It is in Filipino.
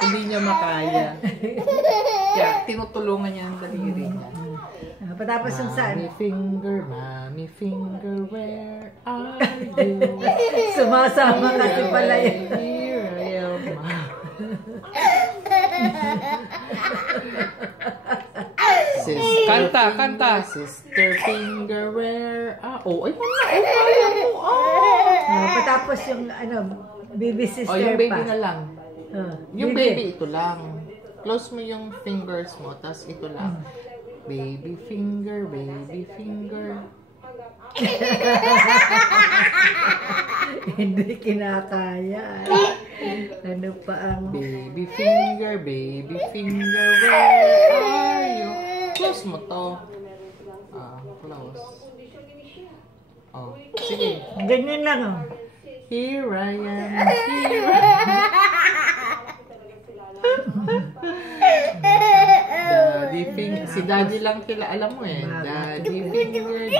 Hindi niya makaya. Kaya tinutulungan niya ang daliri niya. Patapos yung saan? Mommy finger, where are you? Sumasama kasi pala yun. Here I am. Kanta. Sister finger, where are... Oh, ay, kaya mo. Patapos yung, baby sister yung baby pa. na lang. Yung baby, ito lang. Close mo yung fingers mo, tapos ito lang. Baby finger, baby finger. Hindi kinakaya. Ano pa ang... Baby finger, where are you? Close mo to. Close. Oh, sige. Ganyan lang, oh. Here I am, here I am. Daddy finger. Si Daddy lang kila, alam mo eh. Daddy finger, Daddy.